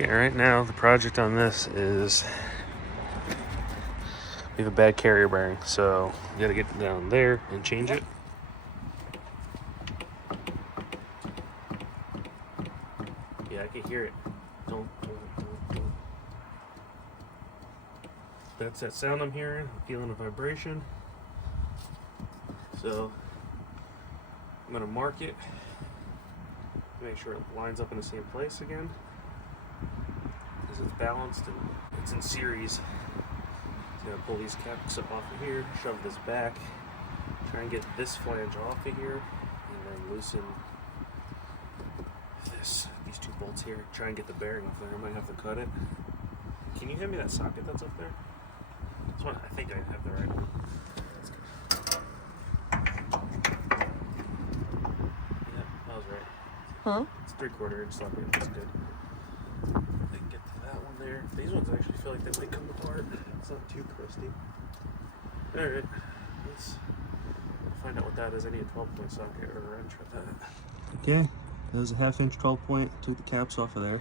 Okay, right now the project on this is we have a bad carrier bearing, so we gotta get down there and change it. Yeah, I can hear it. Don't. That's that sound I'm hearing. I'm feeling a vibration. So I'm gonna mark it, make sure it lines up in the same place again, because it's balanced and it's in series. So I'm gonna pull these caps up off of here, shove this back, try and get this flange off of here, and then loosen these two bolts here. Try and get the bearing off there. I might have to cut it. Can you hand me that socket that's up there? This one, I think I have the right one. That's good. Yeah, I was right. Huh? It's 3/4 inch socket. That's good. I can get to that one there. These ones actually feel like they might come apart. It's not too crusty. Alright, let's find out what that is. I need a 12-point socket or a wrench with that. Okay, that was a 1/2 inch 12-point. Took the caps off of there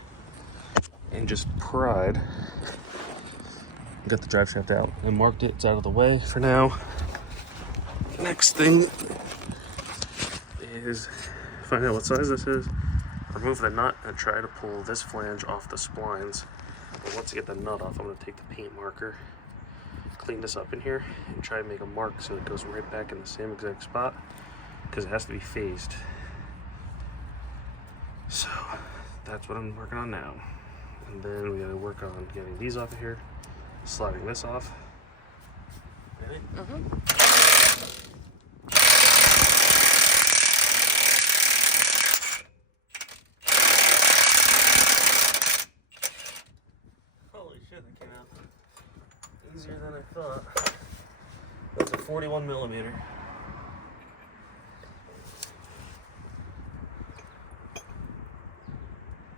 and just pried. Got the drive shaft out and marked it. It's out of the way for now. Next thing is find out what size this is, remove the nut, and try to pull this flange off the splines. But once I get the nut off, I'm going to take the paint marker, clean this up in here, and try to make a mark so it goes right back in the same exact spot, because it has to be phased. So that's what I'm working on now. And then we got to work on getting these off of here, sliding this off. Ready? Holy shit, that came out easier than I thought. That's a 41 millimeter.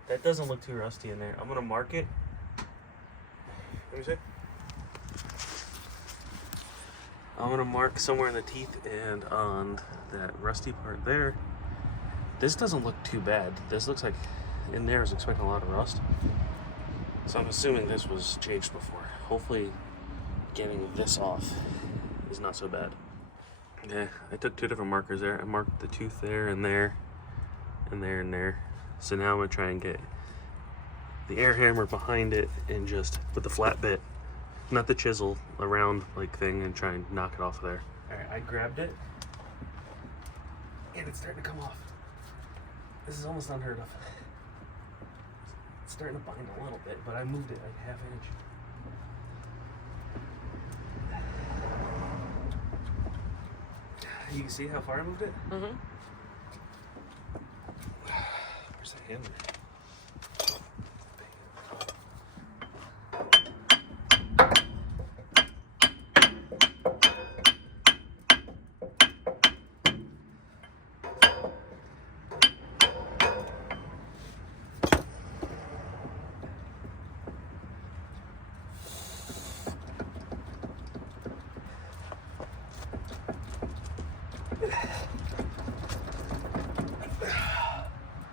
That doesn't look too rusty in there. I'm gonna mark it. Let me see. I'm gonna mark somewhere in the teeth and on that rusty part there. This doesn't look too bad. This looks like in there I was expecting a lot of rust. So I'm assuming this was changed before. Hopefully getting this off is not so bad. Okay, I took 2 different markers there. I marked the tooth there and there and there and there. So now I'm gonna try and get the air hammer behind it and just put the flat bit, not the chisel, a round like thing, and try and knock it off of there. All right, I grabbed it and it's starting to come off. This is almost unheard of. It's starting to bind a little bit, but I moved it like 1/2 inch. You can see how far I moved it? Mm-hmm. Where's the hammer?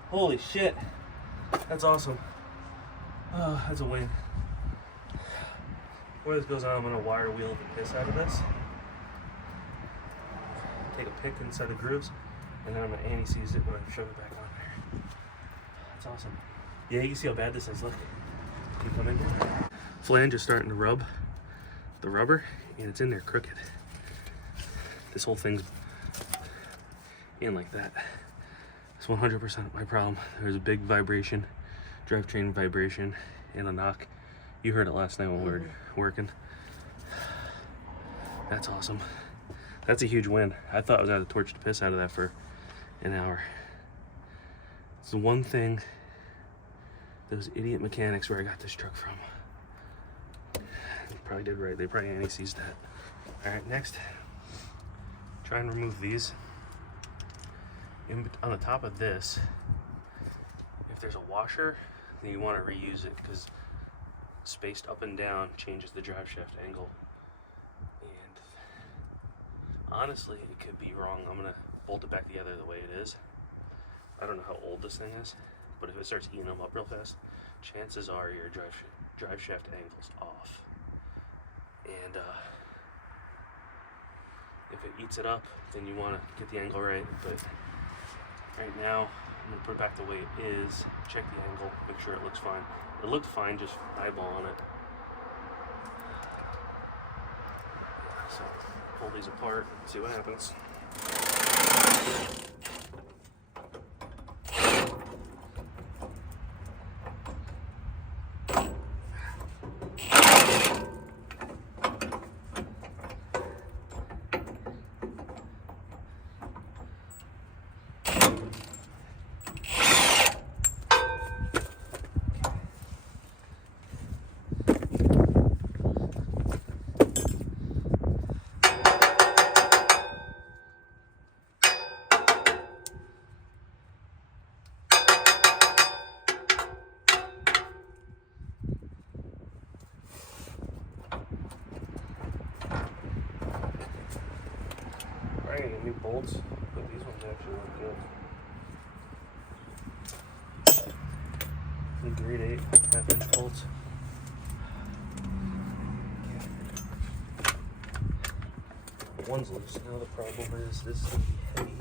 Holy shit, that's awesome. Oh, that's a win. Before this goes on, I'm gonna wire wheel the piss out of this. Take a pick inside the grooves, and then I'm gonna anti-seize it when I shove it back on there. That's awesome. Yeah, you can see how bad this is, look. Can you come in here? Flange is starting to rub the rubber, and it's in there crooked. This whole thing's in like that. It's 100% my problem. There's a big vibration, drivetrain vibration, and a knock. You heard it last night when we were working. That's awesome. That's a huge win. I thought I was going to torch the piss out of that for an hour. It's the one thing those idiot mechanics where I got this truck from probably did right. They probably anti-seized that. All right, next, try and remove these. On the top of this, if there's a washer, then you want to reuse it, because spaced up and down changes the drive shaft angle. And honestly, it could be wrong. I'm gonna bolt it back together the way it is. I don't know how old this thing is, but if it starts eating them up real fast, chances are your drive shaft angle's off. And if it eats it up, then you want to get the angle right. But right now, I'm going to put it back the way it is, check the angle, make sure it looks fine. It looked fine just eyeballing it. So pull these apart and see what happens. Probably get new bolts, but these ones actually look good. The grade 8 half-inch bolts. One's loose. Now the problem is this is going to be heavy.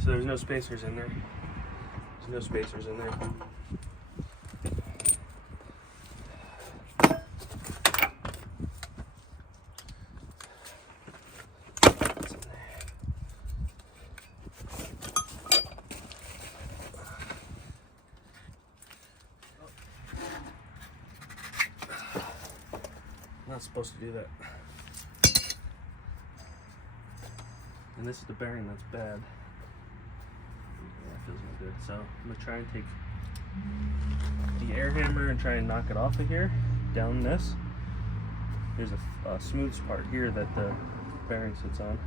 So there's no spacers in there. There's no spacers in there. I'm not supposed to do that. And this is the bearing that's bad. Feels no good. So I'm gonna try and take the air hammer and try and knock it off of here, down this. There's a smooth part here that the bearing sits on.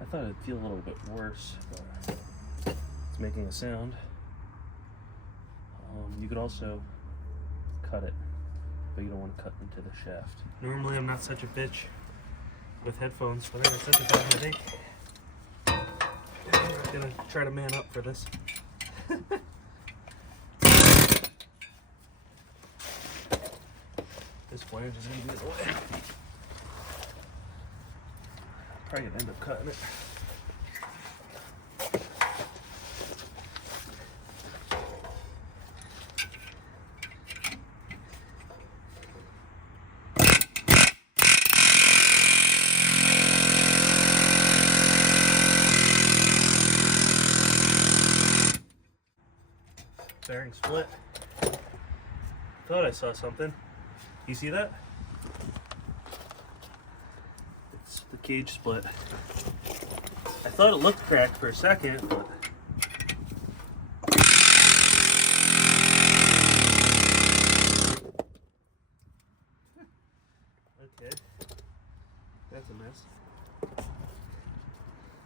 I thought it'd feel a little bit worse, but it's making a sound. You could also cut it, but you don't want to cut into the shaft. Normally I'm not such a bitch with headphones, but I got such a bad headache. I'm gonna try to man up for this. This flange is gonna be in the way. Probably gonna end up cutting it. Bearing split. Thought I saw something. You see that? It's the cage split. I thought it looked cracked for a second, but okay. That's a mess.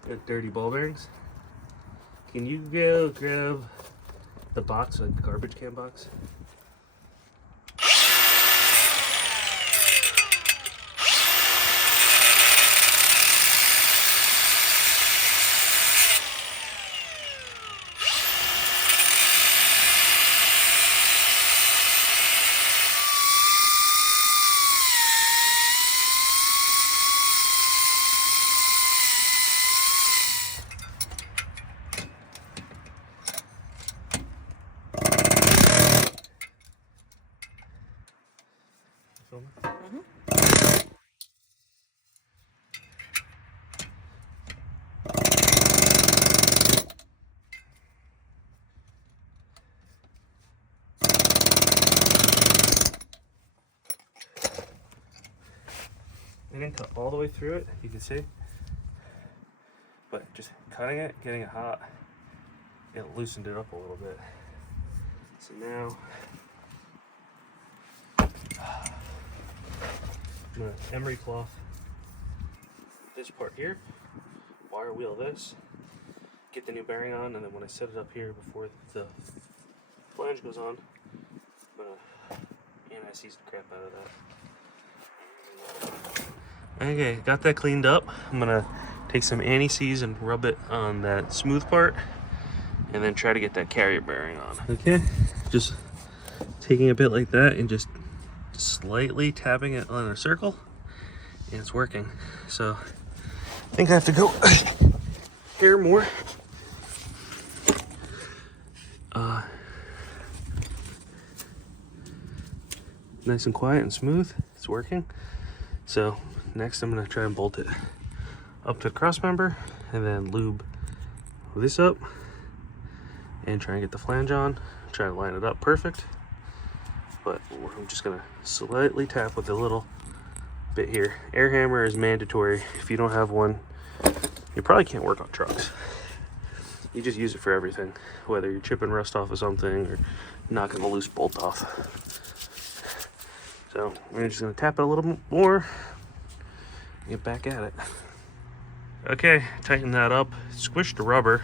Got dirty ball bearings. Can you go grab the box, like the garbage can box? I didn't cut all the way through it, you can see, but just cutting it, getting it hot, it loosened it up a little bit. So now I'm gonna emery cloth this part here, wire wheel this, get the new bearing on, and then when I set it up here before the flange goes on, I'm gonna anti-seize the crap out of that. Okay, got that cleaned up. I'm gonna take some anti-seize and rub it on that smooth part, and then try to get that carrier bearing on. Okay, just taking a bit like that and just slightly tapping it on a circle, and it's working. So I think I have to go here more. Nice and quiet and smooth. It's working. So next I'm gonna try and bolt it up to the cross member, and then lube this up and try and get the flange on. Try to line it up perfect. But I'm just gonna slightly tap with a little bit here. Air hammer is mandatory. If you don't have one, you probably can't work on trucks. You just use it for everything, whether you're chipping rust off of something or knocking the loose bolt off. So we're just gonna tap it a little bit more, get back at it. Okay, tighten that up, squish the rubber.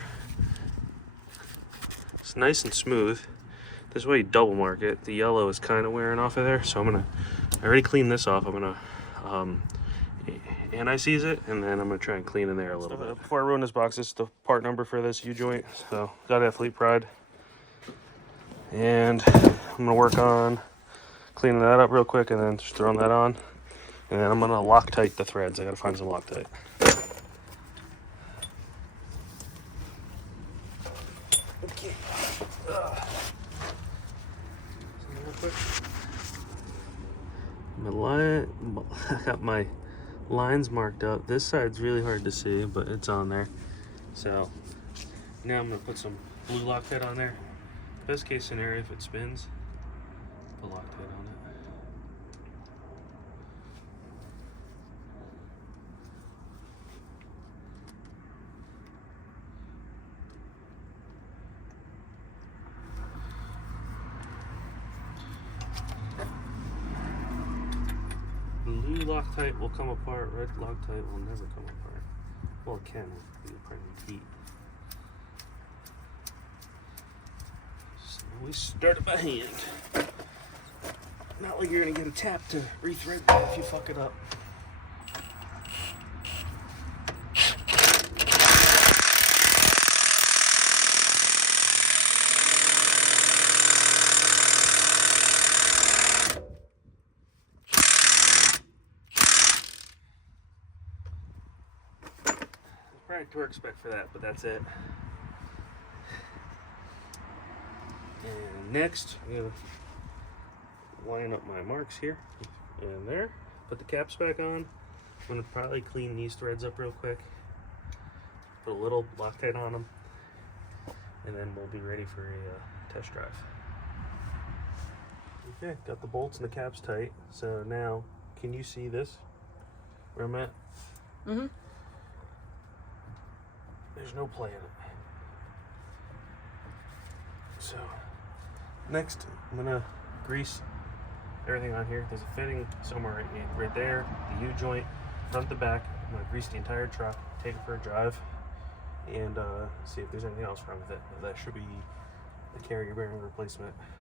It's nice and smooth. This way you double mark it. The yellow is kind of wearing off of there, so I already cleaned this off. I'm gonna anti-seize it, and then I'm gonna try and clean in there a little bit. Before I ruin this box, this is the part number for this U-joint. So got Athlete Pride. And I'm gonna work on cleaning that up real quick and then just throwing that on. And then I'm gonna Loctite the threads. I gotta find some Loctite. Okay. I got my lines marked up. This side's really hard to see, but it's on there. So now I'm gonna put some blue Loctite on there. Best case scenario, if it spins, put Loctite on it. Blue Loctite will come apart, red Loctite will never come apart. Well, it can with the apparent heat. So we start it by hand. Not like you're gonna get a tap to rethread that if you fuck it up. Probably torque spec for that, but that's it. And next, I'm gonna line up my marks here and there. Put the caps back on. I'm gonna probably clean these threads up real quick. Put a little Loctite on them, and then we'll be ready for a test drive. Okay, got the bolts and the caps tight. So now, can you see this? Where I'm at? Mm-hmm. There's no play in it. So next, I'm gonna grease everything on here. There's a fitting somewhere right there, the U-joint, front to back. I'm gonna grease the entire truck, take it for a drive, and see if there's anything else wrong with it. That should be the carrier bearing replacement.